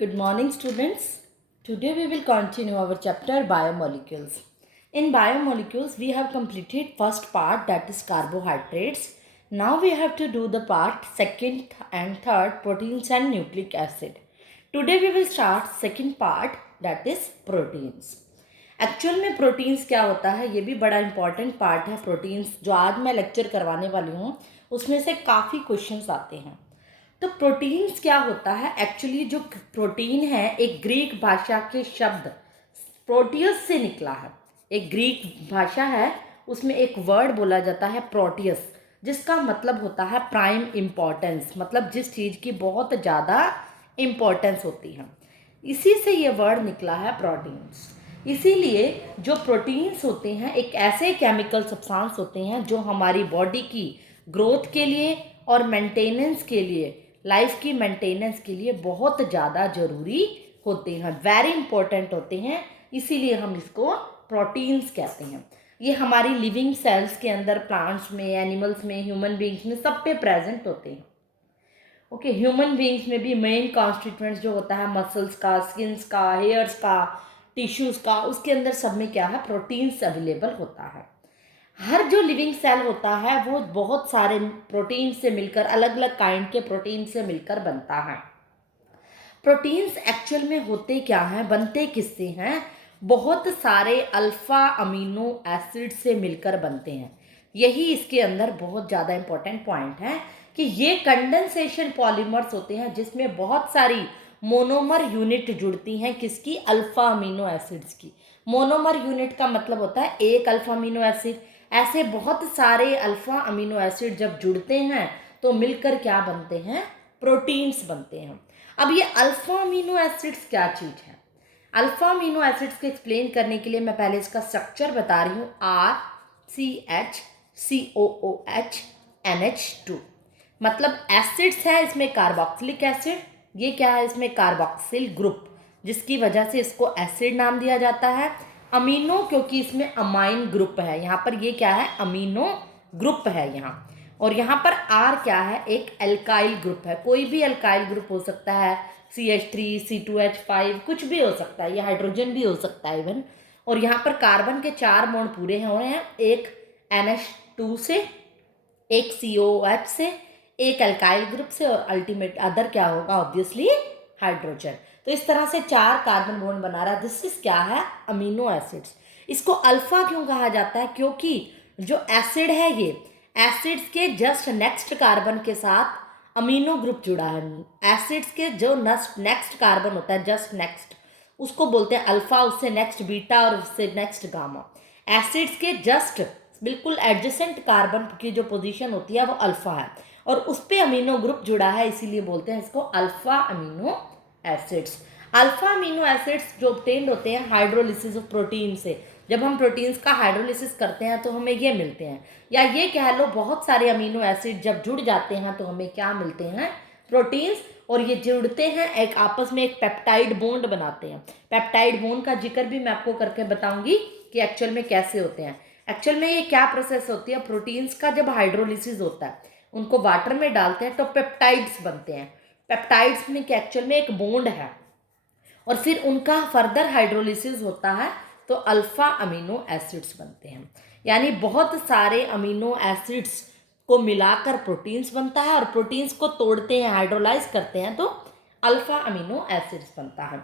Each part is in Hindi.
Good morning, students. Today we will continue our chapter biomolecules. In biomolecules, we have completed first part, that is carbohydrates. Now we have to do the part second and third, proteins and nucleic acid. Today we will start second part, that is proteins. Actual में प्रोटीन्स क्या होता है, ये भी बड़ा इंपॉर्टेंट पार्ट है. प्रोटीन्स जो आज मैं लेक्चर करवाने वाली हूँ उसमें से काफ़ी क्वेश्चंस आते हैं. तो प्रोटीन्स क्या होता है? एक्चुअली जो प्रोटीन है एक ग्रीक भाषा के शब्द प्रोटियस से निकला है. एक ग्रीक भाषा है, उसमें एक वर्ड बोला जाता है प्रोटियस, जिसका मतलब होता है प्राइम इम्पॉर्टेंस, मतलब जिस चीज़ की बहुत ज़्यादा इम्पॉर्टेंस होती है. इसी से ये वर्ड निकला है प्रोटीन्स. इसीलिए जो प्रोटीन्स होते हैं एक ऐसे केमिकल सब्सटेंस होते हैं जो हमारी बॉडी की ग्रोथ के लिए और मेंटेनेंस के लिए, लाइफ की मेंटेनेंस के लिए बहुत ज़्यादा ज़रूरी होते हैं, वेरी इंपॉर्टेंट होते हैं. इसीलिए हम इसको प्रोटीन्स कहते हैं. ये हमारी लिविंग सेल्स के अंदर, प्लांट्स में, एनिमल्स में, ह्यूमन बींग्स में, सब पे प्रेजेंट होते हैं. ओके, ह्यूमन बींग्स में भी मेन कॉन्स्टिट्यूएंट्स जो होता है मसल्स का, स्किन्स का, हेयर्स का, टिश्यूज़ का, उसके अंदर सब में क्या है, प्रोटीन्स अवेलेबल होता है. हर जो लिविंग सेल होता है वो बहुत सारे प्रोटीन से मिलकर, अलग अलग काइंड के प्रोटीन से मिलकर बनता है. प्रोटीन्स एक्चुअल में होते क्या हैं, बनते किससे हैं? बहुत सारे अल्फ़ा अमीनो एसिड से मिलकर बनते हैं. यही इसके अंदर बहुत ज़्यादा इंपॉर्टेंट पॉइंट है कि ये कंडेंसेशन पॉलीमर्स होते हैं जिसमें बहुत सारी मोनोमर यूनिट जुड़ती हैं. किसकी? अल्फ़ा अमीनो एसिड्स की. मोनोमर यूनिट का मतलब होता है एक अल्फ़ा अमीनो एसिड. ऐसे बहुत सारे अल्फ़ा अमीनो एसिड जब जुड़ते हैं तो मिलकर क्या बनते हैं? प्रोटीन्स बनते हैं. अब ये अल्फ़ा अमीनो एसिड्स क्या चीज़ है? अल्फ़ा अमीनो एसिड्स को एक्सप्लेन करने के लिए मैं पहले इसका स्ट्रक्चर बता रही हूँ. RCH COOH मतलब एसिड्स है, इसमें कार्बोक्सिलिक एसिड. ये क्या है? इसमें कार्बोक्सिल ग्रुप, जिसकी वजह से इसको एसिड नाम दिया जाता है. अमीनो, क्योंकि इसमें अमाइन ग्रुप है. यहाँ पर ये क्या है? अमीनो ग्रुप है यहाँ. और यहाँ पर आर क्या है? एक एल्काइल ग्रुप है. कोई भी एल्काइल ग्रुप हो सकता है, CH3 C2H5 कुछ भी हो सकता है, ये हाइड्रोजन भी हो सकता है इवन. और यहाँ पर कार्बन के 4 बॉन्ड पूरे हो रहे हैं, एक NH2 से, एक COH से, एक अल्काइल ग्रुप से, और अल्टीमेट अदर क्या होगा? Obviously hydrogen. तो इस तरह से 4 कार्बन बॉन्ड बना रहा है. दिस इज क्या है? Amino acids. इसको अल्फा क्यों कहा जाता है? क्योंकि जो एसिड है ये एसिड्स के जस्ट नेक्स्ट कार्बन के साथ अमीनो ग्रुप जुड़ा है. एसिड्स के जो नेक्स्ट कार्बन होता है, जस्ट नेक्स्ट, उसको बोलते हैं अल्फा. उससे नेक्स्ट बीटा और उससे नेक्स्ट गामा. एसिड्स के जस्ट बिल्कुल एडजेसेंट कार्बन की जो पोजीशन होती है वो अल्फा है, और उस पर अमीनो ग्रुप जुड़ा है, इसीलिए बोलते हैं इसको alpha amino acids. Alpha amino acids जो ऑब्टेन्ड होते हैं हाइड्रोलिसिस ऑफ प्रोटीन से. जब हम प्रोटीन्स का हाइड्रोलिसिस करते हैं तो हमें ये मिलते हैं, या ये कह लो बहुत सारे अमीनो एसिड जब जुड़ जाते हैं तो हमें क्या मिलते हैं? प्रोटीन्स. और ये जुड़ते हैं एक आपस में, एक पेप्टाइड बॉन्ड बनाते हैं. पेप्टाइड बॉन्ड का जिक्र भी मैं आपको करके बताऊंगी कि एक्चुअल में कैसे होते हैं. एक्चुअल में ये क्या प्रोसेस होती है? प्रोटीन्स का जब हाइड्रोलिसिस होता है, उनको वाटर में डालते हैं तो पेप्टाइड्स बनते हैं. पेप्टाइड्स में क्या एक्चुअल में एक बॉन्ड है, और फिर उनका फर्दर हाइड्रोलिसिस होता है तो अल्फ़ा अमीनो एसिड्स बनते हैं. यानी बहुत सारे अमीनो एसिड्स को मिलाकर प्रोटीन्स बनता है, और प्रोटीन्स को तोड़ते हैं, हाइड्रोलाइज करते हैं तो अल्फ़ा अमीनो एसिड्स बनता है.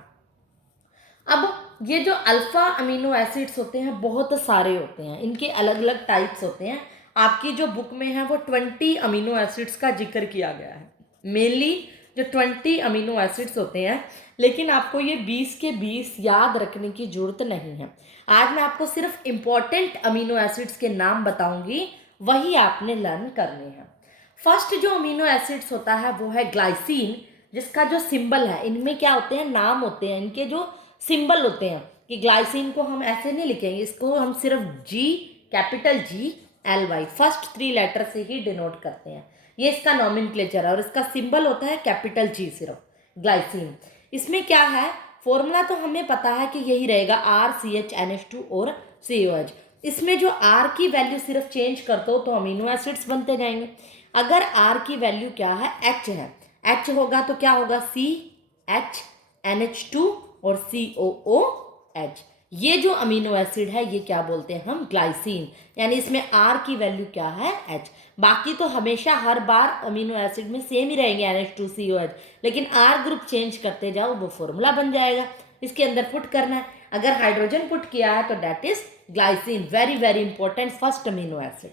अब ये जो अल्फ़ा अमीनो एसिड्स होते हैं बहुत सारे होते हैं, इनके अलग अलग टाइप्स होते हैं. आपकी जो बुक में है वो 20 अमीनो एसिड्स का जिक्र किया गया है, मेनली जो 20 अमीनो एसिड्स होते हैं. लेकिन आपको ये 20 के 20 याद रखने की ज़रूरत नहीं है. आज मैं आपको सिर्फ इम्पॉर्टेंट अमीनो एसिड्स के नाम बताऊंगी, वही आपने लर्न करने हैं. फर्स्ट जो अमीनो एसिड्स होता है वो है ग्लाइसिन, जिसका जो सिंबल है, इनमें क्या होते हैं? नाम होते हैं, इनके जो सिंबल होते हैं. कि ग्लाइसिन को हम ऐसे नहीं लिखेंगे, इसको हम सिर्फ G, capital GLY, first 3 letter से ही डिनोट करते हैं. ये इसका नॉमेनक्लेचर है, और इसका सिंबल होता है कैपिटल G, सिर्फ ग्लाइसिन. इसमें क्या है? फॉर्मूला तो हमें पता है कि यही रहेगा, RCHNH2 और COH. इसमें जो R की वैल्यू सिर्फ चेंज कर दो तो अमीनो एसिड्स बनते जाएंगे. अगर R की वैल्यू क्या है? H है, H होगा तो क्या होगा? CH NH2 और COOH। ये जो अमीनो एसिड है ये क्या बोलते हैं हम, ग्लाइसिन, यानी इसमें R की वैल्यू क्या है, H। बाकी तो हमेशा हर बार अमीनो एसिड में सेम ही रहेंगे NH2COH, लेकिन R ग्रुप चेंज करते जाओ वो फॉर्मूला बन जाएगा, इसके अंदर पुट करना है। अगर हाइड्रोजन पुट किया है तो that is glycine, very very important first amino acid.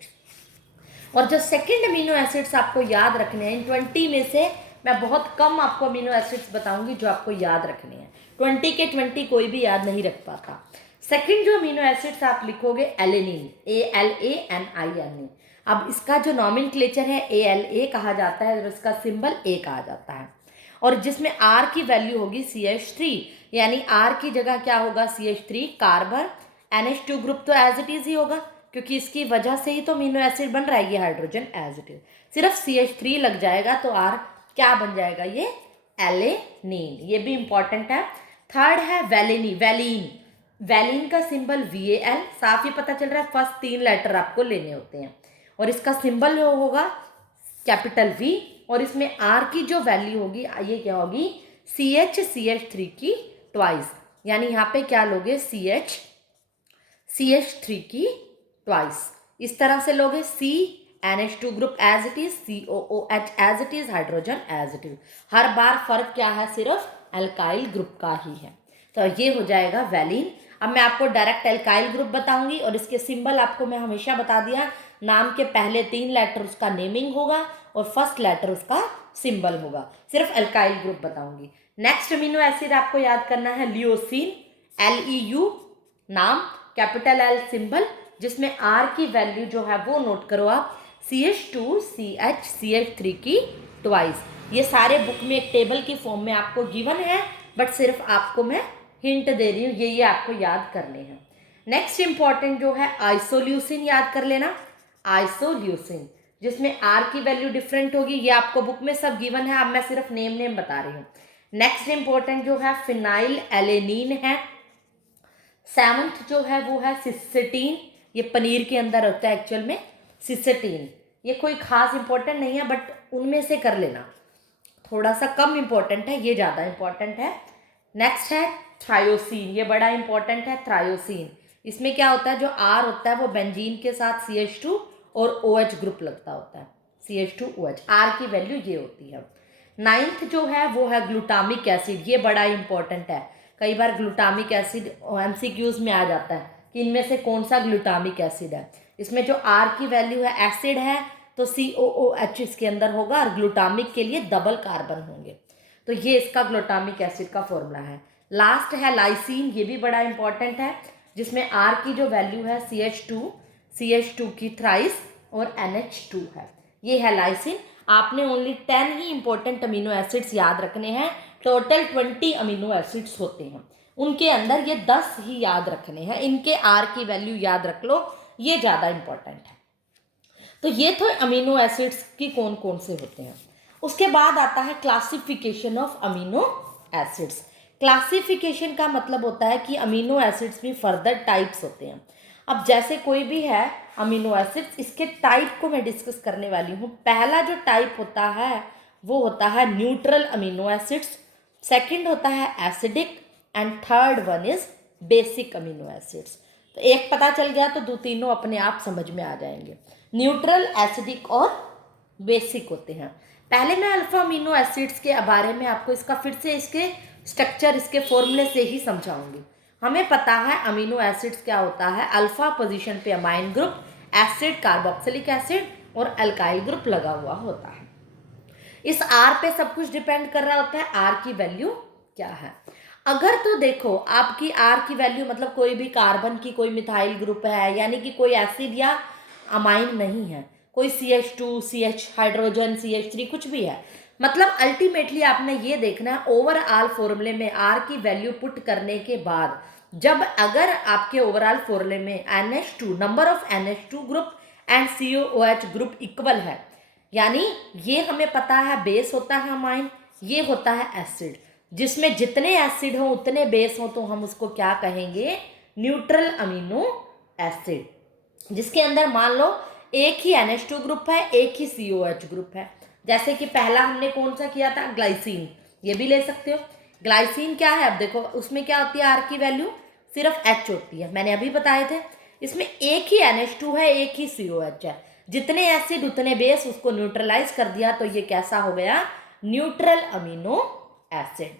और जो सेकेंड अमीनो एसिड्स आपको याद रखने हैं, इन 20 में से मैं बहुत कम आपको अमीनो एसिड्स बताऊंगी जो आपको याद रखने हैं, 20 के 20 कोई भी याद नहीं रख पाता। सेकेंड जो अमीनो एसिड्स आप लिखोगे एलेनिन, ALANINE। अब इसका जो नॉमेनक्लेचर है ALA कहा जाता है और इसका सिंबल A कहा जाता है, और जिसमें R की वैल्यू होगी CH3, यानी R की जगह क्या होगा CH3 कार्बन, NH2 ग्रुप तो एज इट इज ही होगा क्योंकि इसकी वजह से ही तो अमीनो एसिड बन रहा है ये हाइड्रोजन एज इट इज, सिर्फ CH3 लग जाएगा तो R क्या बन जाएगा, ये एलेनिन, ये भी इंपॉर्टेंट है। थर्ड है वैलिनी, वैलिन का सिंबल VAL, साफ ही पता चल रहा है फर्स्ट 3 लेटर आपको लेने होते हैं, और इसका सिंबल होगा कैपिटल V, और इसमें R की जो वैल्यू होगी ये क्या होगी CH3 की ट्वाइस, यानी यहाँ पे क्या लोगे CH3 की ट्वाइस, इस तरह से लोगे NH2 group as it is, COOH as it is, hydrogen as it is, हर बार फर्क क्या है, सिर्फ एल्काइल ग्रुप का ही है, तो ये हो जाएगा वैलिन। अब मैं आपको डायरेक्ट एल्काइल ग्रुप बताऊंगी और इसके सिंबल आपको मैं हमेशा बता दिया, नाम के पहले 3 लेटर उसका नेमिंग होगा और फर्स्ट लेटर उसका सिंबल होगा, सिर्फ एल्काइल ग्रुप बताऊंगी। नेक्स्ट अमीनो एसिड आपको याद करना है लियोसिन, LEU नाम, कैपिटल L सिंबल, जिसमें R की वैल्यू जो है वो नोट करो आप CH2CH3 की ट्वाइस। ये सारे बुक में एक टेबल की फॉर्म में आपको गिवन है, बट सिर्फ आपको मैं हिंट दे रही हूँ, ये आपको याद करने हैं। नेक्स्ट इंपॉर्टेंट जो है आइसोल्यूसिन, याद कर लेना आइसोल्यूसिन, जिसमें R की वैल्यू डिफरेंट होगी, ये आपको बुक में सब गिवन है, अब मैं सिर्फ नेम बता रही हूँ। नेक्स्ट इंपॉर्टेंट जो है फिनाइल एलेनिन है। 7th जो है वो है सिस्टीन, ये पनीर के अंदर होता है एक्चुअल में सिस्टीन, ये कोई खास इंपॉर्टेंट नहीं है बट उनमें से कर लेना, थोड़ा सा कम इंपॉर्टेंट है, ये ज़्यादा इंपॉर्टेंट है। नेक्स्ट है थ्रायोसिन, ये बड़ा इंपॉर्टेंट है थ्रायोसिन, इसमें क्या होता है, जो R होता है वो बेंजीन के साथ CH2 और OH ग्रुप लगता होता है, CH2OH, R की वैल्यू ये होती है। 9th जो है वो है ग्लूटामिक एसिड, ये बड़ा इंपॉर्टेंट है, कई बार ग्लूटामिक एसिड MCQs में आ जाता है कि इनमें से कौन सा ग्लूटामिक एसिड है, इसमें जो R की वैल्यू है एसिड है तो COOH इसके अंदर होगा और ग्लूटामिक के लिए डबल कार्बन होंगे, तो ये इसका ग्लूटामिक एसिड का फॉर्मूला है। लास्ट है लाइसिन, ये भी बड़ा इंपॉर्टेंट है, जिसमें R की जो वैल्यू है CH2 की थ्राइस और NH2 है, ये है लाइसिन। आपने ओनली 10 ही इंपॉर्टेंट अमीनो एसिड्स याद रखने हैं, टोटल 20 अमीनो एसिड्स होते हैं, उनके अंदर ये 10 ही याद रखने हैं, इनके R की वैल्यू याद रख लो, ये ज़्यादा इंपॉर्टेंट है। तो ये तो अमीनो एसिड्स की कौन कौन से होते हैं। उसके बाद आता है classification of amino acids. Classification का मतलब होता है कि अमीनो एसिड्स भी फर्दर टाइप्स होते हैं। अब जैसे कोई भी है अमीनो एसिड्स, इसके टाइप को मैं डिस्कस करने वाली हूँ। पहला जो टाइप होता है वो होता है न्यूट्रल अमीनो एसिड्स, सेकंड होता है acidic, and third one is basic amino acids. तो एक पता चल गया तो दो तीनों अपने आप समझ में आ जाएंगे। न्यूट्रल, एसिडिक और बेसिक होते हैं। पहले मैं अल्फा अमीनो एसिड्स के बारे में आपको इसका फिर से इसके स्ट्रक्चर, इसके फॉर्मूले से ही समझाऊंगी। हमें पता है अमीनो एसिड्स क्या होता है, अल्फा पोजीशन पे amine group, acid carboxylic acid और अल्काइल ग्रुप लगा हुआ होता है। इस R पे सब कुछ डिपेंड कर रहा होता है R की वैल्यू क्या है। अगर तो देखो आपकी R की वैल्यू मतलब कोई भी कार्बन की कोई मिथाइल ग्रुप है, यानी कि कोई एसिड या अमाइन नहीं है, कोई CH2 CH हाइड्रोजन CH3 कुछ भी है, मतलब अल्टीमेटली आपने ये देखना है ओवरऑल फॉर्मूले में R की वैल्यू पुट करने के बाद, जब अगर आपके ओवरऑल फॉर्मूले में NH2 number of NH2 group and COOH group equal है, यानी ये हमें पता है बेस होता है अमाइन, ये होता है एसिड, जिसमें जितने एसिड हो उतने बेस हो तो हम उसको क्या कहेंगे, न्यूट्रल अमीनो एसिड, जिसके अंदर मान लो एक ही NH2 ग्रुप है, एक ही COH ग्रुप है। जैसे कि पहला हमने कौन सा किया था, ग्लाइसिन, ये भी ले सकते हो। ग्लाइसिन क्या है, अब देखो उसमें क्या होती है, आर की वैल्यू सिर्फ H होती है, मैंने अभी बताए थे। इसमें एक ही NH2 है, एक ही COH है, जितने एसिड उतने बेस, उसको न्यूट्रलाइज कर दिया तो ये कैसा हो गया, न्यूट्रल अमीनो एसिड।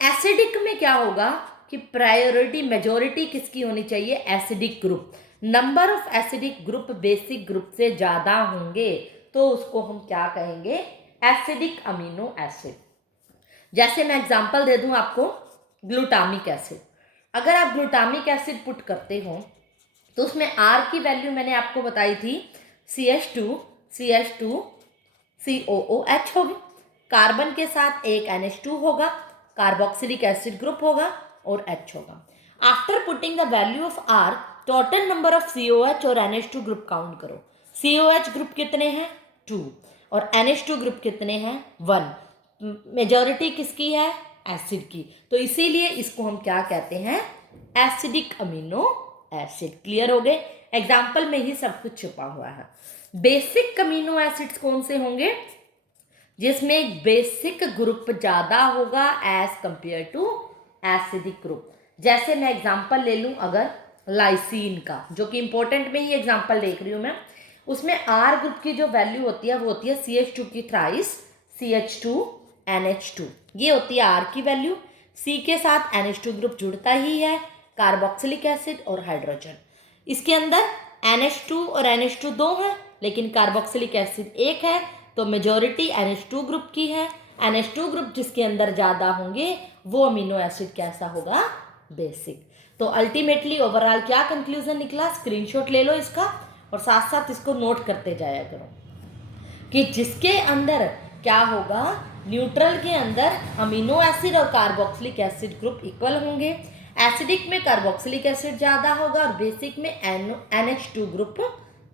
एसिडिक में क्या होगा कि प्रायोरिटी मेजोरिटी किसकी होनी चाहिए, acidic group. Number of acidic group basic group से ज्यादा होंगे तो उसको हम क्या कहेंगे, एसिडिक अमीनो एसिड। जैसे मैं एग्जांपल दे दूं आपको, ग्लूटामिक एसिड। अगर आप ग्लूटामिक एसिड पुट करते हो तो उसमें R की वैल्यू मैंने आपको बताई थी CH2 COOH होगी, कार्बन के साथ एक NH2 होगा, कार्बोक्सिलिक एसिड ग्रुप होगा और H होगा। After putting the value of R, total number of COH और NH2 ग्रुप काउंट करो। COH ग्रुप कितने हैं, 2, और NH2 ग्रुप कितने हैं, 1। मेजॉरिटी किसकी है, एसिड की, तो इसीलिए इसको हम क्या कहते हैं, एसिडिक अमीनो एसिड। क्लियर हो गए, एग्जाम्पल में ही सब कुछ छुपा हुआ है। बेसिक अमीनो एसिड्स कौन से होंगे, जिसमें बेसिक ग्रुप ज्यादा होगा as compare to acidic group. जैसे मैं एग्जांपल ले लूं अगर लाइसीन का, जो कि इंपॉर्टेंट में ही एग्जांपल देख रही हूं मैं, उसमें R ग्रुप की जो वैल्यू होती है वो होती है CH2 की थ्राइस CH2 NH2, ये होती है R की वैल्यू। C के साथ NH2 ग्रुप जुड़ता ही है, कार्बोक्सिलिक एसिड और हाइड्रोजन। इसके अंदर NH2 और NH2 दो है लेकिन कार्बोक्सिलिक एसिड एक है, तो मेजॉरिटी NH2 ग्रुप की है। NH2 ग्रुप जिसके अंदर ज़्यादा होंगे वो अमीनो एसिड कैसा होगा, बेसिक। तो अल्टीमेटली ओवरऑल क्या कंक्लूजन निकला, स्क्रीनशॉट ले लो इसका और साथ साथ इसको नोट करते जाया करो कि जिसके अंदर क्या होगा, न्यूट्रल के अंदर अमीनो एसिड और कार्बोक्सिलिक एसिड ग्रुप इक्वल होंगे, एसिडिक में कार्बोक्सिलिक एसिड ज़्यादा होगा और बेसिक में NH2 ग्रुप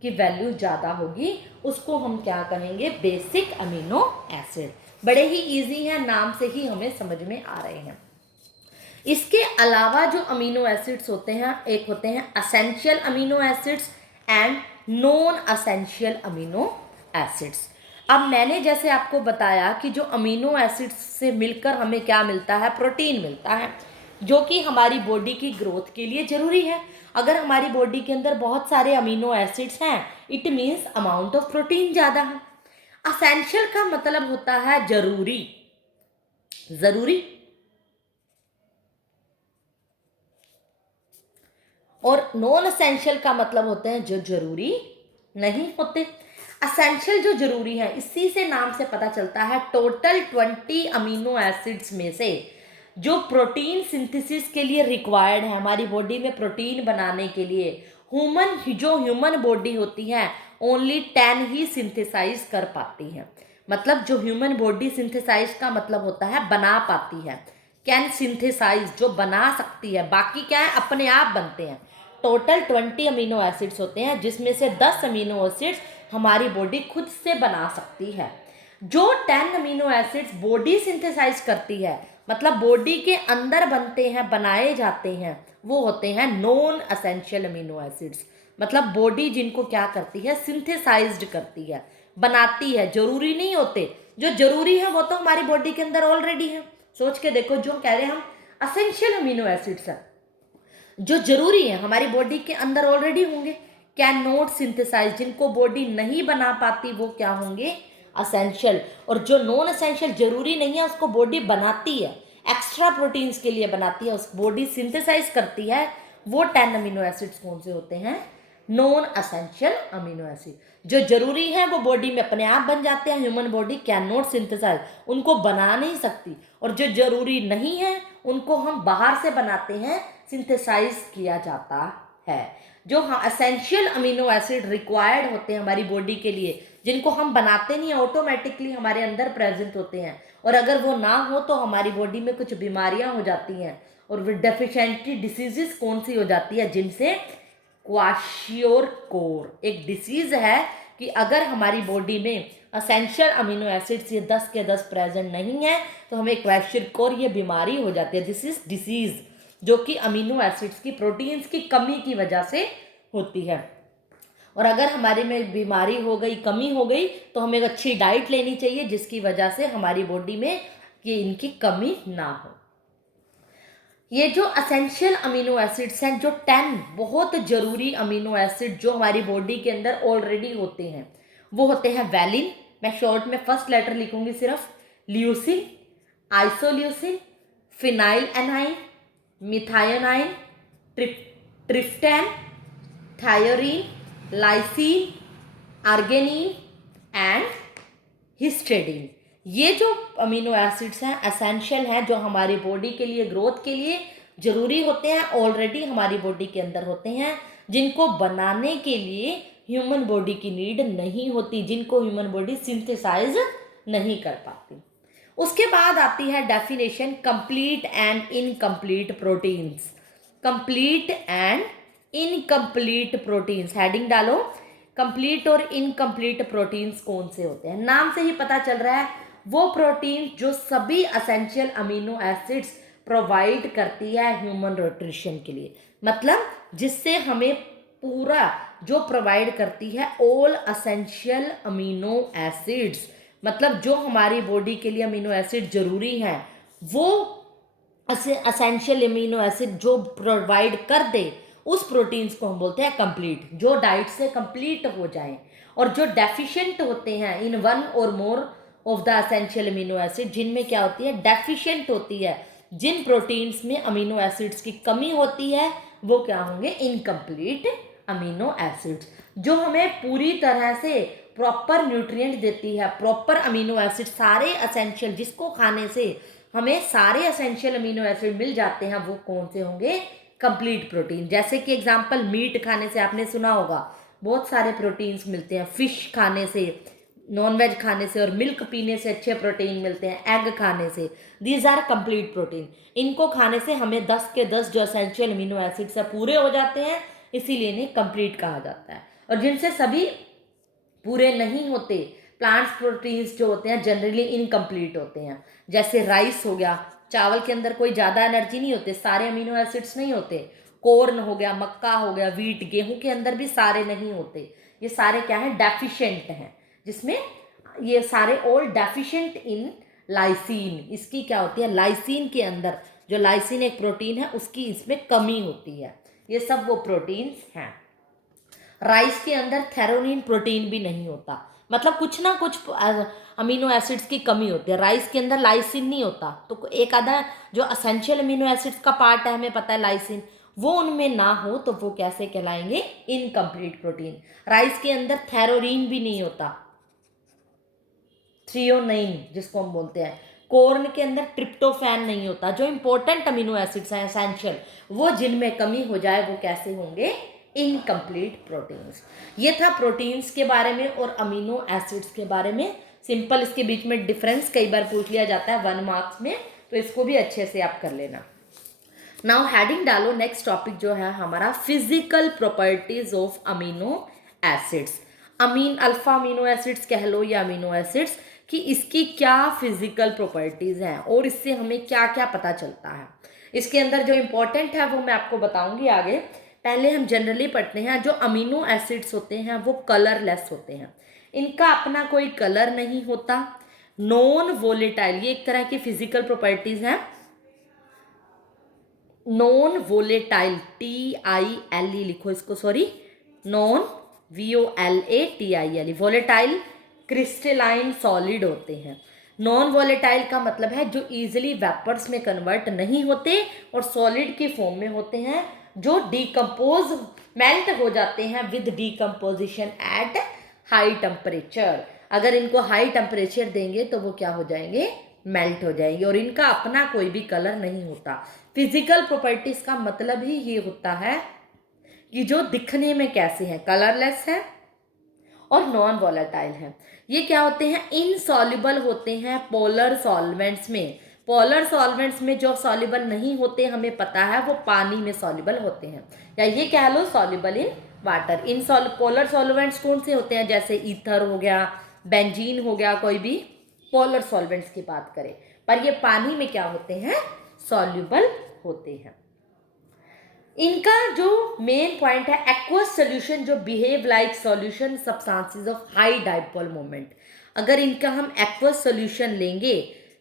की वैल्यू ज़्यादा होगी, उसको हम क्या कहेंगे, बेसिक अमीनो एसिड। बड़े ही इजी हैं, नाम से ही हमें समझ में आ रहे हैं। इसके अलावा जो अमीनो एसिड्स होते हैं, एक होते हैं essential amino acids and non essential amino acids. अब मैंने जैसे आपको बताया कि जो अमीनो एसिड्स से मिलकर हमें क्या मिलता है, प्रोटीन मिलता है, जो कि हमारी बॉडी की ग्रोथ के लिए ज़रूरी है। अगर हमारी बॉडी के अंदर बहुत सारे अमीनो एसिड्स हैं, it means amount of protein ज़्यादा है। असेंशियल का मतलब होता है जरूरी, जरूरी, और नॉन असेंशियल का मतलब होते हैं जो जरूरी नहीं होते। असेंशियल जो जरूरी है, इसी से नाम से पता चलता है, टोटल 20 अमीनो एसिड्स में से जो प्रोटीन सिंथेसिस के लिए रिक्वायर्ड है, हमारी बॉडी में प्रोटीन बनाने के लिए, ह्यूमन बॉडी होती है ओनली 10 ही सिंथेसाइज कर पाती है। मतलब जो ह्यूमन बॉडी सिंथेसाइज का मतलब होता है बना पाती है, कैन सिंथेसाइज, जो बना सकती है, बाकी क्या है अपने आप बनते हैं। टोटल 20 अमीनो एसिड्स होते हैं जिसमें से 10 अमीनो एसिड्स हमारी बॉडी खुद से बना सकती है। जो 10 अमीनो एसिड्स बॉडी सिंथेसाइज करती है, मतलब बॉडी के अंदर बनते हैं, बनाए जाते हैं, वो होते हैं नॉन असेंशियल अमीनो एसिड्स। मतलब बॉडी जिनको क्या करती है, सिंथेसाइज्ड करती है, बनाती है, जरूरी नहीं होते। जो जरूरी है वो तो हमारी बॉडी के अंदर ऑलरेडी है। सोच के देखो, जो कह रहे हैं हम असेंशियल अमीनो एसिड्स है, जो जरूरी है हमारी बॉडी के अंदर ऑलरेडी होंगे, कैन नॉट सिंथेसाइज, जिनको बॉडी नहीं बना पाती वो क्या होंगे, असेंशियल। और जो नॉन असेंशियल जरूरी नहीं है उसको बॉडी बनाती है, एक्स्ट्रा प्रोटीन्स के लिए बनाती है, उस बॉडी सिंथेसाइज करती है, वो 10 अमीनो एसिड्स कौन से होते हैं, नॉन असेंशियल अमीनो एसिड। जो जरूरी है वो बॉडी में अपने आप बन जाते हैं, human body can not synthesise, उनको बना नहीं सकती। और जो जरूरी नहीं है उनको हम बाहर से बनाते हैं, सिंथेसाइज किया जाता है। जो असेंशियल अमीनो एसिड रिक्वायर्ड होते हैं हमारी बॉडी के लिए, जिनको हम बनाते नहीं, ऑटोमेटिकली हमारे अंदर प्रेजेंट होते हैं, और अगर वो ना हो तो हमारी बॉडी में कुछ बीमारियां हो जाती हैं, और डेफिशिएंसी डिसीजेस कौन सी हो जाती है, जिनसे क्वाशियोर एक डिसीज है कि अगर हमारी बॉडी में असेंशियल अमीनो एसिड्स ये 10 के 10 प्रेजेंट नहीं है तो हमें क्वाशियोर ये बीमारी हो जाती है। दिस इज डिसीज जो कि अमीनो एसिड्स की, प्रोटीन्स की कमी की वजह से होती है। और अगर हमारे में बीमारी हो गई, कमी हो गई, तो हमें एक अच्छी डाइट लेनी चाहिए जिसकी वजह से हमारी बॉडी में ये इनकी कमी ना हो। ये जो असेंशियल अमीनो एसिड्स हैं, जो 10 बहुत ज़रूरी अमीनो एसिड जो हमारी बॉडी के अंदर ऑलरेडी होते हैं, वो होते हैं वैलिन, मैं शॉर्ट में फर्स्ट लेटर लिखूंगी सिर्फ, leucine, isoleucine, phenylalanine, methionine, tryptophan, threonine, lysine, arginine and histidine. ये जो अमीनो एसिड्स हैं एसेंशियल हैं, जो हमारी बॉडी के लिए ग्रोथ के लिए ज़रूरी होते हैं, ऑलरेडी हमारी बॉडी के अंदर होते हैं, जिनको बनाने के लिए ह्यूमन बॉडी की नीड नहीं होती, जिनको ह्यूमन बॉडी सिंथेसाइज नहीं कर पाती। उसके बाद आती है definition complete and incomplete proteins. Complete and incomplete proteins, heading डालो, कंप्लीट और इनकम्प्लीट प्रोटीन्स कौन से होते हैं। नाम से ही पता चल रहा है वो प्रोटीन जो सभी असेंशियल अमीनो एसिड्स प्रोवाइड करती है ह्यूमन न्यूट्रिशन के लिए, मतलब जिससे हमें पूरा जो प्रोवाइड करती है ऑल असेंशियल अमीनो एसिड्स, मतलब जो हमारी बॉडी के लिए अमीनो एसिड जरूरी हैं, वो असेंशियल अमीनो एसिड जो प्रोवाइड कर दे, उस प्रोटीन्स को हम बोलते हैं कंप्लीट, जो डाइट से कंप्लीट हो जाएं। और जो डेफिशिएंट होते हैं इन वन और more of the essential amino acid, जिनमें क्या होती है, डेफिशिएंट होती है, जिन प्रोटीन्स में अमीनो एसिड्स की कमी होती है, वो क्या होंगे, इनकम्प्लीट अमीनो एसिड्स। जो हमें पूरी तरह से प्रॉपर न्यूट्रिएंट देती है, प्रॉपर अमीनो एसिड, सारे असेंशियल, जिसको खाने से हमें सारे असेंशियल अमीनो एसिड मिल जाते हैं, वो कौन से होंगे, कंप्लीट प्रोटीन। जैसे कि एग्जांपल, मीट खाने से आपने सुना होगा बहुत सारे प्रोटीन्स मिलते हैं, फिश खाने से, नॉनवेज खाने से, और मिल्क पीने से अच्छे प्रोटीन मिलते हैं, एग खाने से। These are complete protein. इनको खाने से हमें 10 के 10 जो एसेंशियल अमीनो एसिड्स है पूरे हो जाते हैं, इसीलिए इन्हें कंप्लीट कहा जाता है। और जिनसे सभी पूरे नहीं होते, प्लांट्स प्रोटीन्स जो होते हैं जनरली इनकम्प्लीट होते हैं। जैसे राइस हो गया, चावल के अंदर कोई ज़्यादा एनर्जी नहीं होते, सारे अमीनो एसिड्स नहीं होते। कॉर्न हो गया, मक्का हो गया, वीट, गेहूं के अंदर भी सारे नहीं होते। ये सारे क्या है, डेफिशिएंट हैं, जिसमें ये सारे ऑल डेफिशिएंट इन लाइसिन। इसकी क्या होती है, लाइसिन के अंदर, जो लाइसिन एक प्रोटीन है, उसकी इसमें कमी होती है। ये सब वो प्रोटीन्स हैं। राइस के अंदर थेरोनिन प्रोटीन भी नहीं होता, मतलब कुछ ना कुछ अमीनो एसिड्स की कमी होती है। राइस के अंदर लाइसिन नहीं होता, तो एक आधा जो असेंशियल अमीनो एसिड्स का पार्ट है, हमें पता है लाइसिन, वो उनमें ना हो तो वो कैसे कहलाएंगे, इनकम्प्लीट प्रोटीन। राइस के अंदर थेरोनिन भी नहीं होता, थ्रियोनाइन जिसको हम बोलते हैं। कॉर्न के अंदर ट्रिप्टोफैन नहीं होता। जो इंपॉर्टेंट अमीनो एसिड्स हैं एसेंशियल, वो जिनमें कमी हो जाए वो कैसे होंगे, इनकम्प्लीट प्रोटीन्स। ये था प्रोटीन्स के बारे में और अमीनो एसिड्स के बारे में। सिंपल, इसके बीच में डिफरेंस कई बार पूछ लिया जाता है 1 मार्क्स में, तो इसको भी अच्छे से आप कर लेना। नाउ हेडिंग डालो, नेक्स्ट टॉपिक जो है हमारा physical properties of amino acids. Alpha amino acids कह लो या अमीनो एसिड्स, कि इसकी क्या फिजिकल प्रॉपर्टीज हैं और इससे हमें क्या क्या पता चलता है। इसके अंदर जो इंपॉर्टेंट है वो मैं आपको बताऊंगी आगे। पहले हम जनरली पढ़ते हैं, जो अमीनो एसिड्स होते हैं वो कलरलेस होते हैं, इनका अपना कोई कलर नहीं होता। नॉन वोलेटाइल, ये एक तरह की फिजिकल प्रॉपर्टीज हैं। नॉन वोलेटाइल, TILE लिखो इसको, sorry, non VOLATILE, volatile crystalline solid होते हैं। नॉन वोलेटाइल का मतलब है जो इजीली वेपर्स में कन्वर्ट नहीं होते और सॉलिड की फॉर्म में होते हैं, जो डिकम्पोज, मेल्ट हो जाते हैं with decomposition at high temperature. अगर इनको हाई टेम्परेचर देंगे तो वो क्या हो जाएंगे, मेल्ट हो जाएंगे, और इनका अपना कोई भी कलर नहीं होता। फिजिकल प्रॉपर्टीज का मतलब ही ये होता है कि जो दिखने में कैसे हैं, कलरलेस है और नॉन वॉलेटाइल है। ये क्या होते हैं, इनसॉल्युबल होते हैं पोलर सॉल्वेंट्स में। पोलर सॉल्वेंट्स में जो सॉल्युबल नहीं होते, हमें पता है वो पानी में सॉल्युबल होते हैं, या ये कह लो soluble in water. In polar solvents कौन से होते हैं, जैसे ईथर हो गया, बेंजीन हो गया, कोई भी पोलर सॉल्वेंट्स की बात करें, पर ये पानी में क्या होते हैं, सॉल्युबल होते हैं। इनका जो मेन पॉइंट है, एक्वस सोल्यूशन जो behave like solution substances of high dipole moment. अगर इनका हम एक्वस सोल्यूशन लेंगे,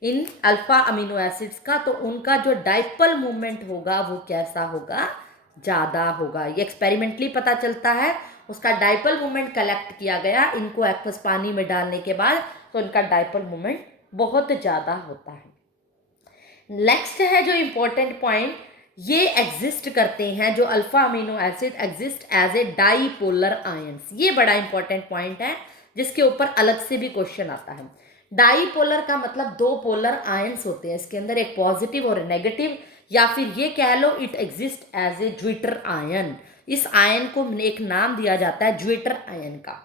इन अल्फा अमीनो एसिड्स का, तो उनका जो डाइपोल मूवमेंट होगा वो कैसा होगा, ज़्यादा होगा। ये एक्सपेरिमेंटली पता चलता है। उसका डाइपोल मूवमेंट कलेक्ट किया गया इनको एक्वस पानी में डालने के बाद, तो इनका डाइपोल मूवमेंट बहुत ज़्यादा होता है। नेक्स्ट है जो इम्पोर्टेंट पॉइंट, ये एग्जिस्ट करते हैं, जो alpha amino acid exist as a dipolar ions. ये बड़ा इंपॉर्टेंट पॉइंट है जिसके ऊपर अलग से भी क्वेश्चन आता है। डाईपोलर का मतलब दो पोलर आयंस होते हैं इसके अंदर, एक पॉजिटिव और नेगेटिव, या फिर ये कह लो it exist as a zwitterion. इस आयन को एक नाम दिया जाता है ज्विटर आयन का।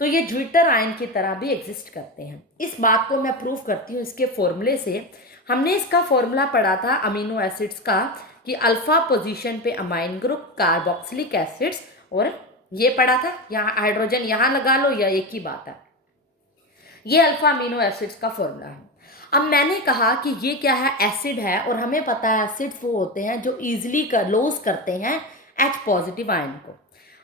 तो ये ज्विटर आयन की तरह भी एग्जिस्ट करते हैं। इस बात को मैं प्रूव करती हूँ इसके फॉर्मूले से। हमने इसका फॉर्मूला पढ़ा था अमीनो एसिड्स का कि अल्फा पोजीशन पे अमाइन ग्रुप कार्बोक्सिलिक एसिड्स, और ये पढ़ा था, यहाँ हाइड्रोजन यहाँ लगा लो या एक ही बात है। ये अल्फा अमीनो एसिड्स का फॉर्मूला है। अब मैंने कहा कि ये क्या है, एसिड है, और हमें पता है एसिड्स वो होते हैं जो ईजिली लूज करते हैं H पॉजिटिव आयन को।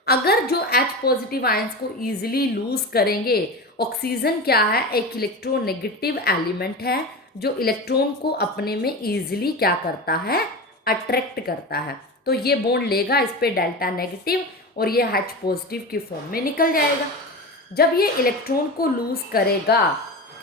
अगर जो H पॉजिटिव आयंस को ईजिली लूज करेंगे, ऑक्सीजन क्या है, एक इलेक्ट्रोनेगेटिव एलिमेंट है जो इलेक्ट्रॉन को अपने में ईजिली क्या करता है, अट्रैक्ट करता है। तो ये बॉन्ड लेगा इस पे डेल्टा नेगेटिव और ये H पॉजिटिव की फॉर्म में निकल जाएगा। जब ये इलेक्ट्रॉन को लूज करेगा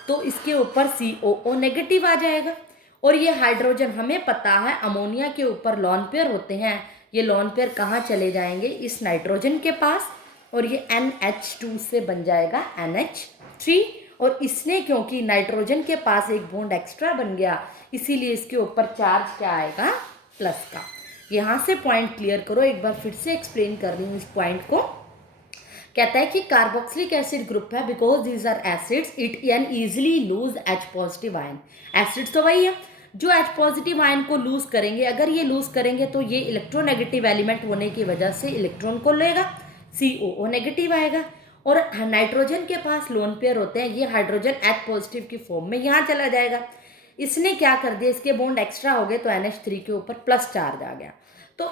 तो इसके ऊपर COO नेगेटिव आ जाएगा, और ये हाइड्रोजन हमें पता है अमोनिया के ऊपर लॉन पेयर होते हैं, ये लॉन पेयर कहाँ चले जाएंगे, इस नाइट्रोजन के पास, और ये NH2 से बन जाएगा NH3। और इसने क्योंकि नाइट्रोजन के पास एक बॉन्ड एक्स्ट्रा बन गया, इसीलिए इसके ऊपर चार्ज क्या आएगा, प्लस का। यहाँ से पॉइंट क्लियर करो, एक बार फिर से एक्सप्लेन कर रही हूँ इस पॉइंट को। कहता है कि कार्बोक्सिलिक एसिड ग्रुप है because these are acids it can easily lose H positive ion. Acids तो वही है जो H पॉजिटिव आयन को लूज करेंगे, अगर ये लूज करेंगे तो ये इलेक्ट्रोनेगेटिव एलिमेंट होने की वजह से इलेक्ट्रॉन को लेगा, COO नेगेटिव आएगा, और नाइट्रोजन के पास लोन पेयर होते हैं, ये हाइड्रोजन H पॉजिटिव की फॉर्म में यहाँ चला जाएगा। इसने क्या कर दिया, इसके बॉन्ड एक्स्ट्रा हो गए तो NH3 के ऊपर प्लस चार्ज आ गया। तो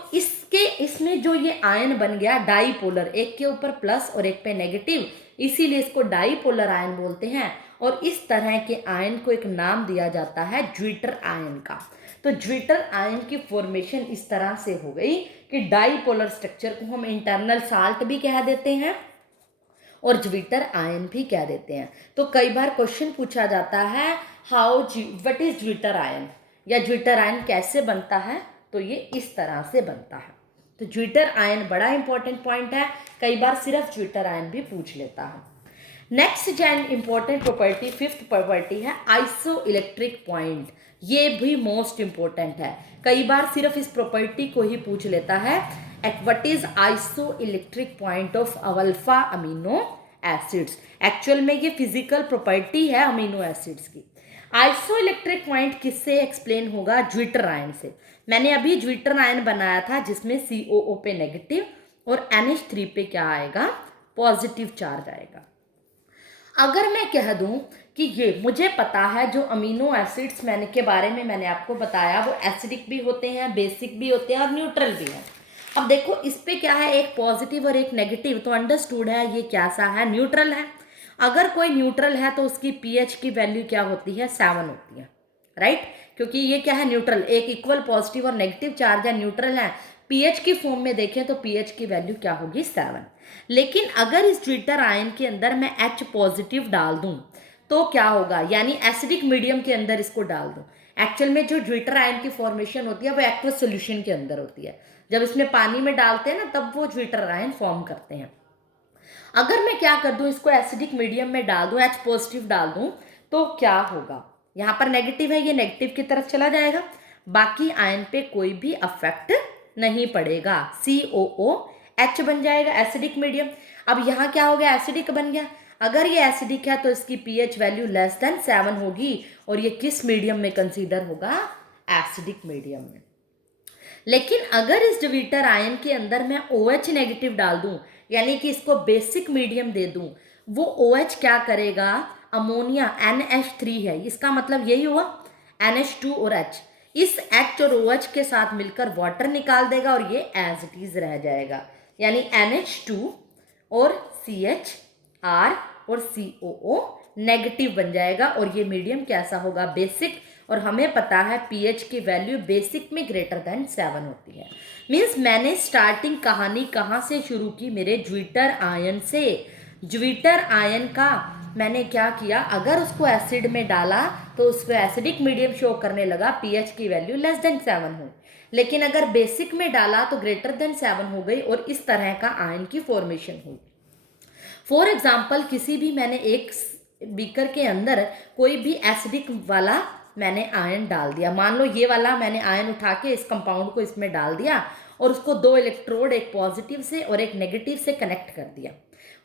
इसमें जो ये आयन बन गया डाईपोलर, एक के ऊपर प्लस और एक पे नेगेटिव, इसीलिए इसको डाईपोलर आयन बोलते हैं। और इस तरह के आयन को एक नाम दिया जाता है ज्विटर आयन का। तो ज्विटर आयन की फॉर्मेशन इस तरह से हो गई कि डाईपोलर स्ट्रक्चर को हम इंटरनल साल्ट भी कह देते हैं और ज्विटर आयन भी कह देते हैं। तो कई बार क्वेश्चन पूछा जाता है व्हाट इज ज्विटर आयन, या ज्विटर आयन कैसे बनता है, तो ये इस तरह से बनता है। तो ज्विटर आयन बड़ा इंपॉर्टेंट पॉइंट है, कई बार सिर्फ ज्विटर आयन भी पूछ लेता है। नेक्स्ट जो इंपॉर्टेंट प्रॉपर्टी, फिफ्थ प्रॉपर्टी है आइसो इलेक्ट्रिक पॉइंट। ये भी मोस्ट इंपॉर्टेंट है, कई बार सिर्फ इस प्रॉपर्टी को ही पूछ लेता है। What is iso electric point of alpha amino acids. Actual में ये फिजिकल प्रॉपर्टी है अमीनो एसिड्स की। आइसो इलेक्ट्रिक पॉइंट किससे एक्सप्लेन होगा, ज्विटर आयन से। मैंने अभी ज्विटर आयन बनाया था जिसमें COO पे नेगेटिव और NH3 पे क्या आएगा, पॉजिटिव चार्ज आएगा। अगर मैं कह दूं कि ये मुझे पता है जो अमीनो एसिड्स के बारे में मैंने आपको बताया वो एसिडिक भी होते हैं, बेसिक भी होते हैं और न्यूट्रल भी है। अब देखो इस पे क्या है, एक पॉजिटिव और एक नेगेटिव, तो अंडरस्टूड है ये क्या सा है, न्यूट्रल है। अगर कोई न्यूट्रल है तो उसकी pH की वैल्यू क्या होती है, 7 होती है, राइट। क्योंकि ये क्या है, न्यूट्रल, एक इक्वल पॉजिटिव और नेगेटिव चार्ज है, न्यूट्रल है। pH की फॉर्म में देखें तो pH की वैल्यू क्या होगी, 7। लेकिन अगर इस ज्विटर आयन के अंदर मैं H पॉजिटिव डाल दूं तो क्या होगा, यानी एसिडिक मीडियम के अंदर इसको डाल दूं। एक्चुअल में जो ज्विटर आयन की फॉर्मेशन होती है वो एक्वस सोल्यूशन के अंदर होती है, जब इसमें पानी में डालते हैं ना तब वो ज्विटर आयन फॉर्म करते हैं। अगर मैं क्या कर दूं, इसको एसिडिक मीडियम में डाल दूं, H पॉजिटिव डाल दूं, तो क्या होगा, यहाँ पर नेगेटिव है, ये नेगेटिव की तरफ चला जाएगा, बाकी आयन पे कोई भी अफेक्ट नहीं पड़ेगा, COO H बन जाएगा एसिडिक मीडियम। अब यहाँ क्या हो गया, एसिडिक बन गया। अगर ये एसिडिक है तो इसकी pH वैल्यू लेस देन 7 होगी, और ये किस मीडियम में कंसीडर होगा, एसिडिक मीडियम में। लेकिन अगर इस ज्विटर आयन के अंदर मैं OH नेगेटिव डाल दूं, यानी कि इसको बेसिक मीडियम दे दूं, वो OH क्या करेगा, अमोनिया NH3 है, इसका मतलब यही हुआ NH2 और H, इस H और OH के साथ मिलकर वाटर निकाल देगा और ये एज इट इज रह जाएगा। यानी NH2 और CH R और COO नेगेटिव बन जाएगा और ये मीडियम कैसा होगा, बेसिक। और हमें पता है पीएच की वैल्यू बेसिक में ग्रेटर देन 7 होती है। मीन्स मैंने स्टार्टिंग कहानी कहाँ से शुरू की, मेरे ज्विटर आयन से। ज्विटर आयन का मैंने क्या किया, अगर उसको एसिड में डाला तो उसको एसिडिक मीडियम शो करने लगा, पीएच की वैल्यू लेस देन 7 हो। लेकिन अगर बेसिक में डाला तो ग्रेटर देन 7 हो गई और इस तरह का आयन की फॉर्मेशन हुई। फॉर एग्जाम्पल किसी भी मैंने एक बीकर के अंदर कोई भी एसिडिक वाला मैंने आयन डाल दिया, मान लो ये वाला मैंने आयन उठा के इस कंपाउंड को इसमें डाल दिया और उसको 2 इलेक्ट्रोड, एक पॉजिटिव से और एक नेगेटिव से कनेक्ट कर दिया।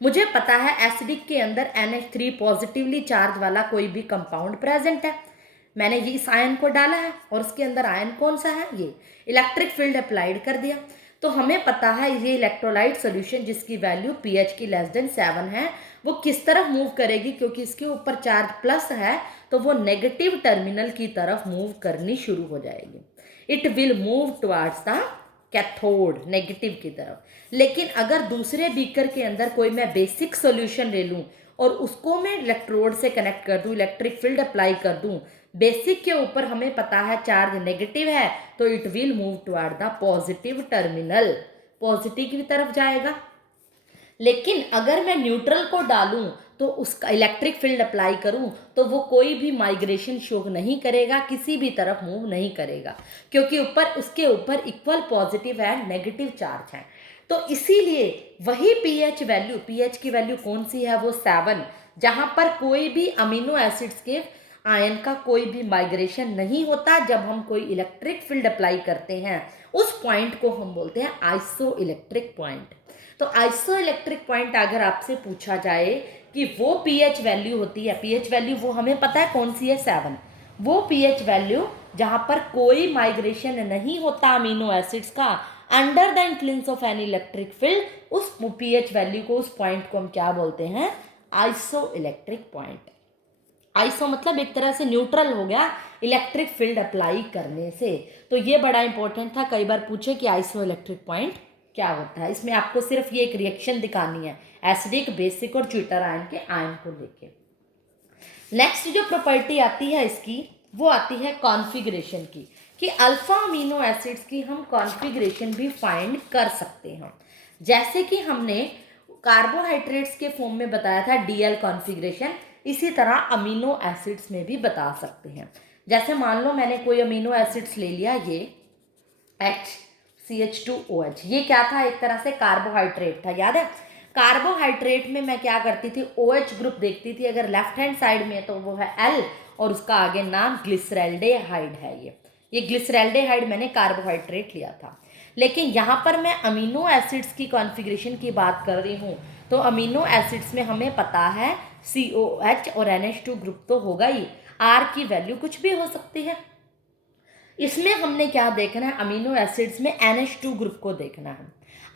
मुझे पता है एसिडिक के अंदर NH3 पॉजिटिवली चार्ज वाला कोई भी कंपाउंड प्रेजेंट है। मैंने ये इस आयन को डाला है और उसके अंदर आयन कौन सा है, ये इलेक्ट्रिक फील्ड अप्लाइड कर दिया। तो हमें पता है ये इलेक्ट्रोलाइट सोल्यूशन जिसकी वैल्यू पीएच की लेस देन 7 है वो किस तरफ मूव करेगी, क्योंकि इसके ऊपर चार्ज प्लस है तो वो नेगेटिव टर्मिनल की तरफ मूव करनी शुरू हो जाएगी। It will move towards the cathode, negative की तरफ। लेकिन अगर दूसरे बीकर के अंदर कोई मैं बेसिक सोल्यूशन ले लूँ और उसको मैं इलेक्ट्रोड से कनेक्ट कर दूँ, इलेक्ट्रिक फील्ड अप्लाई कर दूँ, बेसिक के ऊपर हमें पता है चार्ज नेगेटिव है तो it will move toward the positive terminal, positive की तरफ जाएगा। लेकिन अगर मैं न्यूट्रल को डालूं तो उसका इलेक्ट्रिक फील्ड अप्लाई करूं तो वो कोई भी माइग्रेशन शो नहीं करेगा, किसी भी तरफ मूव नहीं करेगा, क्योंकि ऊपर उसके ऊपर equal positive and negative charge है। तो इसीलिए वही पीएच वैल्यू, पीएच की वैल्यू कौन सी है, वो 7, जहां पर कोई भी अमीनो एसिड्स के आयन का कोई भी माइग्रेशन नहीं होता। जब हम कोई इलेक्ट्रिक फील्ड अप्लाई करते हैं उस पॉइंट को हम बोलते हैं आइसो इलेक्ट्रिक पॉइंट। तो आइसो इलेक्ट्रिक पॉइंट अगर आपसे पूछा जाए कि वो पीएच वैल्यू होती है, पीएच वैल्यू वो हमें पता है कौन सी है, 7। वो पीएच वैल्यू जहां पर कोई माइग्रेशन नहीं होता अमीनो एसिड्स का under the influence of an electric field, उस पीएच वैल्यू को, उस पॉइंट को हम क्या बोलते हैं, आइसो इलेक्ट्रिक पॉइंट। आइसो मतलब एक तरह से न्यूट्रल हो गया इलेक्ट्रिक फील्ड अप्लाई करने से। तो ये बड़ा इंपॉर्टेंट था, कई बार पूछे कि आइसो इलेक्ट्रिक पॉइंट क्या होता है। इसमें आपको सिर्फ ये एक रिएक्शन दिखानी है एसिडिक, बेसिक और ज्विटर आयन के आयन को लेके। नेक्स्ट जो प्रॉपर्टी आती है इसकी, वो आती है कॉन्फ़िगरेशन की, कि अल्फा अमीनो एसिड्स की हम कॉन्फ़िगरेशन भी फाइंड कर सकते हैं। जैसे कि हमने कार्बोहाइड्रेट्स के फॉर्म में बताया था डीएल कॉन्फ़िगरेशन, इसी तरह अमीनो एसिड्स में भी बता सकते हैं। जैसे मान लो मैंने कोई अमीनो एसिड्स ले लिया, ये CH2OH, ये क्या था, एक तरह से कार्बोहाइड्रेट था, याद है। कार्बोहाइड्रेट में मैं क्या करती थी, OH ग्रुप देखती थी, अगर लेफ्ट हैंड साइड में तो वो है L और उसका आगे नाम ग्लिसरैल्डेहाइड है। ये ग्लिसरैल्डेहाइड मैंने कार्बोहाइड्रेट लिया था। लेकिन यहाँ पर मैं अमीनो एसिड्स की कॉन्फ़िगरेशन की बात कर रही हूँ, तो अमीनो एसिड्स में हमें पता है COH और NH2 ग्रुप तो होगा ही, R की वैल्यू कुछ भी हो सकती है। इसमें हमने क्या देखना है, अमीनो एसिड्स में NH2 ग्रुप को देखना है।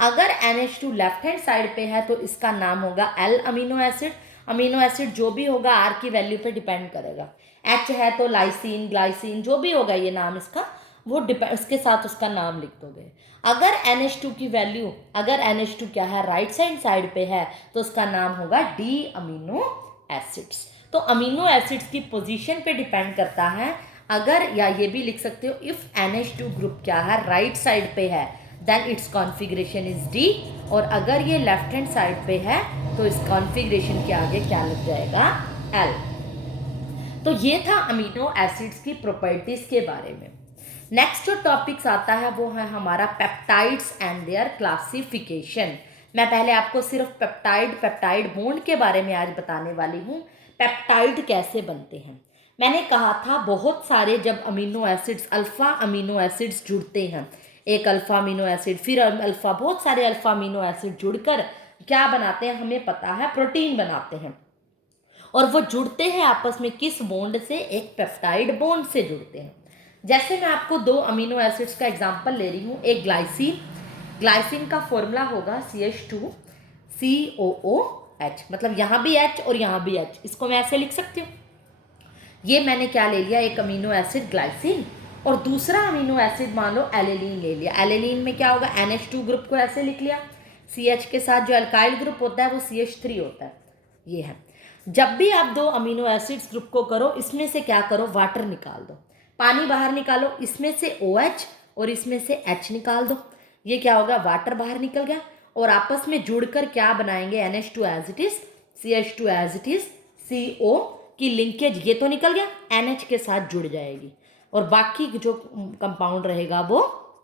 अगर NH2 लेफ्ट हैंड साइड पे है तो इसका नाम होगा L amino acid. Amino acid जो भी होगा R की वैल्यू पे डिपेंड करेगा। H है तो लाइसिन, ग्लाइसिन, जो भी होगा ये नाम इसका, वो उसके साथ उसका नाम लिख दोगे। अगर NH2 की वैल्यू, अगर NH2 क्या है, राइट हैंड साइड पे है तो उसका नाम होगा D अमीनो एसिड्स। तो अमीनो एसिड्स की पोजीशन पे डिपेंड करता है। अगर, या ये भी लिख सकते हो, इफ NH2 ग्रुप क्या है, राइट साइड पे है, then it's configuration is D, और अगर ये लेफ्ट हैंड साइड पे है तो इस कॉन्फ़िगरेशन के आगे क्या लग जाएगा, L। तो ये था अमीनो एसिड्स की प्रॉपर्टीज के बारे में। नेक्स्ट जो टॉपिक्स आता है वो है हमारा पेप्टाइड्स एंड देयर क्लासिफिकेशन। मैं पहले आपको सिर्फ पेप्टाइड बॉन्ड के बारे में आज बताने वाली हूँ। पेप्टाइड कैसे बनते हैं, मैंने कहा था बहुत सारे जब amino acids, alpha amino acids जुड़ते हैं, एक अल्फ़ा अमीनो एसिड, फिर अल्फ़ा, बहुत सारे अल्फ़ा अमीनो एसिड जुड़कर क्या बनाते हैं, हमें पता है प्रोटीन बनाते हैं। और वो जुड़ते हैं आपस में किस बॉन्ड से, एक पेप्टाइड बॉन्ड से जुड़ते हैं। जैसे मैं आपको 2 अमीनो एसिड्स का एग्जांपल ले रही हूँ, एक ग्लाइसिन, ग्लाइसिन का फॉर्मूला होगा CH2COOH, मतलब यहाँ भी H और यहाँ भी H, इसको मैं ऐसे लिख सकती हूँ। ये मैंने क्या ले लिया, एक अमीनो एसिड ग्लाइसिन, और दूसरा अमीनो एसिड मान लो एलेनिन ले लिया। एलेनिन में क्या होगा, NH2 ग्रुप को ऐसे लिख लिया, CH के साथ जो अल्काइल ग्रुप होता है वो CH3 होता है, ये है। जब भी आप दो अमीनो एसिड्स ग्रुप को करो, इसमें से क्या करो, वाटर निकाल दो, पानी बाहर निकालो, इसमें से OH और इसमें से H निकाल दो। ये क्या होगा, वाटर बाहर निकल गया और आपस में जुड़कर क्या बनाएंगे, NH2 as it is, CH2 as it is, CO की लिंकेज ये तो निकल गया, NH के साथ जुड़ जाएगी और बाकी जो कंपाउंड रहेगा वो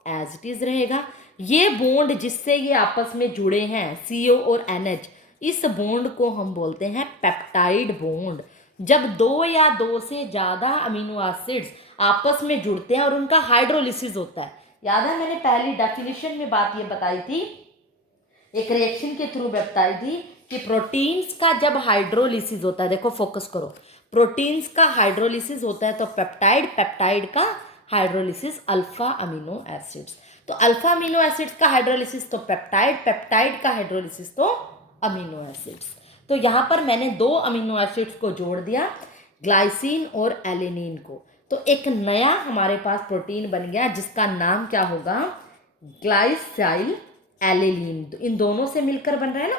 एज इट इज रहेगा। ये बॉन्ड जिससे ये आपस में जुड़े हैं CO और NH, इस बॉन्ड को हम बोलते हैं पेप्टाइड बॉन्ड। जब दो या दो से ज़्यादा अमीनो एसिड्स आपस में जुड़ते हैं और उनका हाइड्रोलिसिस होता है, याद है मैंने पहली डेफिनेशन में बात ये बताई थी, एक रिएक्शन के थ्रू बताई थी कि प्रोटीन्स का जब हाइड्रोलिसिस होता है, देखो फोकस करो, प्रोटीन्स का हाइड्रोलिसिस होता है तो पेप्टाइड, पेप्टाइड का हाइड्रोलिसिस अल्फा अमीनो एसिड्स, तो अल्फा अमीनो एसिड्स का हाइड्रोलिसिस तो पेप्टाइड, पेप्टाइड का हाइड्रोलिसिस तो अमीनो एसिड्स। तो यहाँ पर मैंने दो अमीनो एसिड्स को जोड़ दिया, ग्लाइसिन और एलेनिन को, तो एक नया हमारे पास प्रोटीन बन गया जिसका नाम क्या होगा, ग्लाइसाइल एलेनिन। तो इन दोनों से मिलकर बन रहा है ना,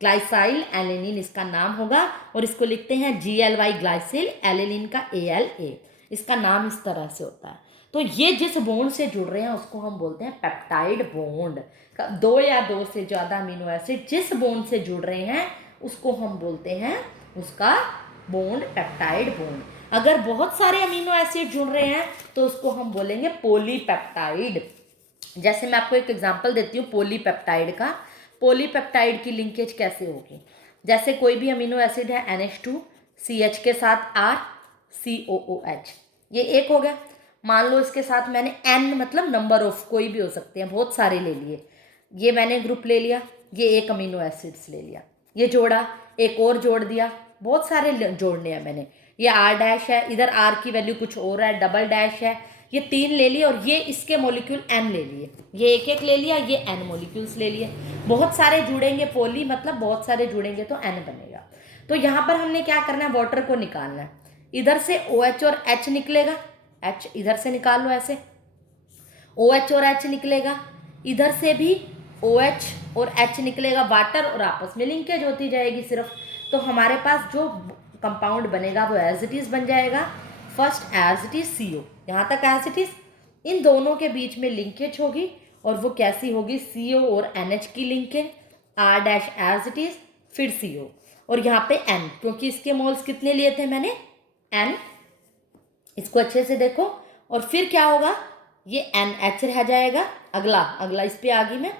ग्लाइसाइल एलेनिन इसका नाम होगा और इसको लिखते हैं GLY ग्लाइसिल, एलेनिन का ALA, इसका नाम इस तरह से होता है। तो ये जिस बॉन्ड से जुड़ रहे हैं उसको हम बोलते हैं पेप्टाइड बॉन्ड। दो या दो से ज़्यादा अमीनो एसिड जिस बॉन्ड से जुड़ रहे हैं उसको हम बोलते हैं उसका बॉन्ड पेप्टाइड बॉन्ड। अगर बहुत सारे अमीनो एसिड जुड़ रहे हैं तो उसको हम बोलेंगे पॉलीपेप्टाइड। जैसे मैं आपको एक एग्जांपल देती हूँ पॉलीपेप्टाइड का। पॉलीपेप्टाइड की लिंकेज कैसे होगी, जैसे कोई भी अमीनो एसिड है NH2 CH के साथ R COOH, ये एक हो गया। मान लो इसके साथ मैंने N मतलब नंबर ऑफ, कोई भी हो सकते हैं, बहुत सारे ले लिए, ये मैंने ग्रुप ले लिया, ये एक अमीनो एसिड्स ले लिया, ये जोड़ा, एक और जोड़ दिया, बहुत सारे जोड़ने हैं मैंने, ये R' है, इधर R की वैल्यू कुछ और है, डबल डैश है, ये 3 ले लिए और ये इसके मॉलिक्यूल N ले लिए, ये एक एक ले लिया, ये N मॉलिक्यूल्स ले लिए, बहुत सारे जुड़ेंगे, पोली मतलब बहुत सारे जुड़ेंगे तो N बनेगा। तो यहाँ पर हमने क्या करना है, वाटर को निकालना है, इधर से OH और H निकलेगा, H इधर से निकाल लो ऐसे, OH और H निकलेगा, इधर से भी OH और H निकलेगा, वाटर और आपस में लिंकेज होती जाएगी सिर्फ। तो हमारे पास जो कंपाउंड बनेगा वो एज इट इज बन जाएगा, first as it is CO, यहाँ तक एज इट इज, इन दोनों के बीच में लिंकेज होगी और वो कैसी होगी, CO और NH की linkage, R' as it is, फिर CO और यहाँ पे N, क्योंकि इसके मोल्स कितने लिए थे मैंने, N, इसको अच्छे से देखो, और फिर क्या होगा, ये NH रह जाएगा, अगला इस पे आ गई मैं,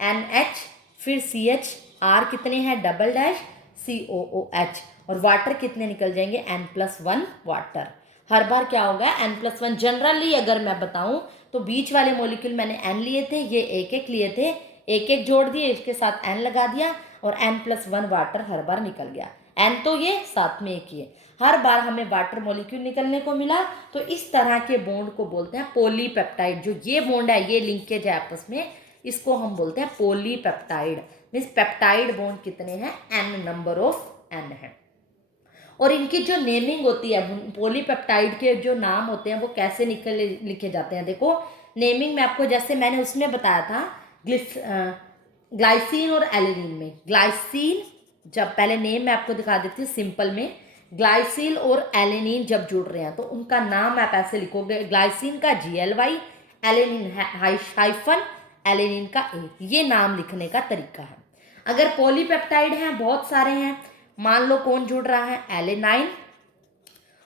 NH, फिर CH, R कितने हैं, डबल डैश, COOH, और वाटर कितने निकल जाएंगे, N+1 वाटर। हर बार क्या होगा, N+1, जनरली अगर मैं बताऊं तो बीच वाले मॉलिक्यूल मैंने N लिए थे, ये एक एक लिए थे, एक एक जोड़ दिए, इसके साथ N लगा दिया और N+1 वाटर हर बार निकल गया। N तो ये साथ में एक ही है, हर बार हमें वाटर मॉलिक्यूल निकलने को मिला। तो इस तरह के बॉन्ड को बोलते हैं पॉलीपेप्टाइड। जो ये बॉन्ड है, ये लिंकेज है आपस में, इसको हम बोलते हैं पॉलीपेप्टाइड। मीन्स पेप्टाइड बॉन्ड कितने हैं, N, नंबर ऑफ N है। और इनकी जो नेमिंग होती है, पॉलीपेप्टाइड के जो नाम होते हैं वो कैसे लिखे जाते हैं, देखो नेमिंग में आपको, जैसे मैंने उसमें बताया था ग्लाइसिन और एलेनिन में, ग्लाइसिन जब पहले नेम मैं आपको दिखा देती हूँ सिंपल में, ग्लाइसिन और एलेनिन जब जुड़ रहे हैं तो उनका नाम आप ऐसे लिखोगे, ग्लाइसिन का GLY, एलेनिन हाइफन, एलेनिन का A, ये नाम लिखने का तरीका है। अगर पॉलीपेप्टाइड हैं, बहुत सारे हैं, मान लो कौन जुड़ रहा है, एलेनाइन,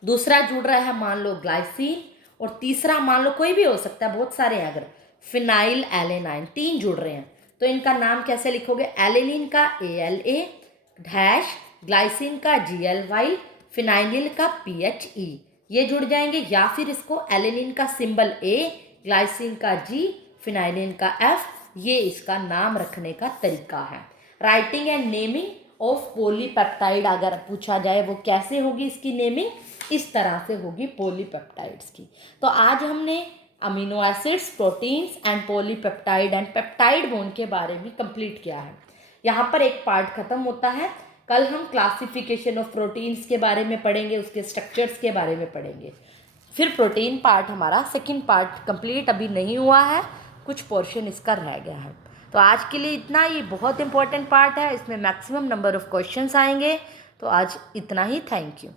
दूसरा जुड़ रहा है मान लो ग्लाइसिन, और तीसरा मान लो कोई भी हो सकता है, बहुत सारे हैं, अगर फिनाइल एलेनाइन, 3 जुड़ रहे हैं तो इनका नाम कैसे लिखोगे, एलेनिन का ALA डैश, ग्लाइसिन का GLY, फिनाइलिल का PHE, ये जुड़ जाएंगे, या फिर इसको एलेनिन का सिंबल A, ग्लाइसिन का G, फिनाइलिन का F, ये इसका नाम रखने का तरीका है। Writing and naming of polypeptide अगर पूछा जाए वो कैसे होगी, इसकी नेमिंग इस तरह से होगी पॉलीपेप्टाइड्स की। तो आज हमने amino acids, proteins and polypeptide and peptide bond के बारे में कंप्लीट किया है। यहाँ पर एक पार्ट खत्म होता है, कल हम क्लासिफिकेशन ऑफ प्रोटीन्स के बारे में पढ़ेंगे, उसके स्ट्रक्चर्स के बारे में पढ़ेंगे। फिर प्रोटीन पार्ट हमारा सेकंड पार्ट कंप्लीट अभी नहीं हुआ है, कुछ पोर्शन इसका रह गया है। तो आज के लिए इतना, ये बहुत इंपॉर्टेंट पार्ट है, इसमें मैक्सिमम नंबर ऑफ क्वेश्चंस आएंगे। तो तो आज इतना ही, थैंक यू।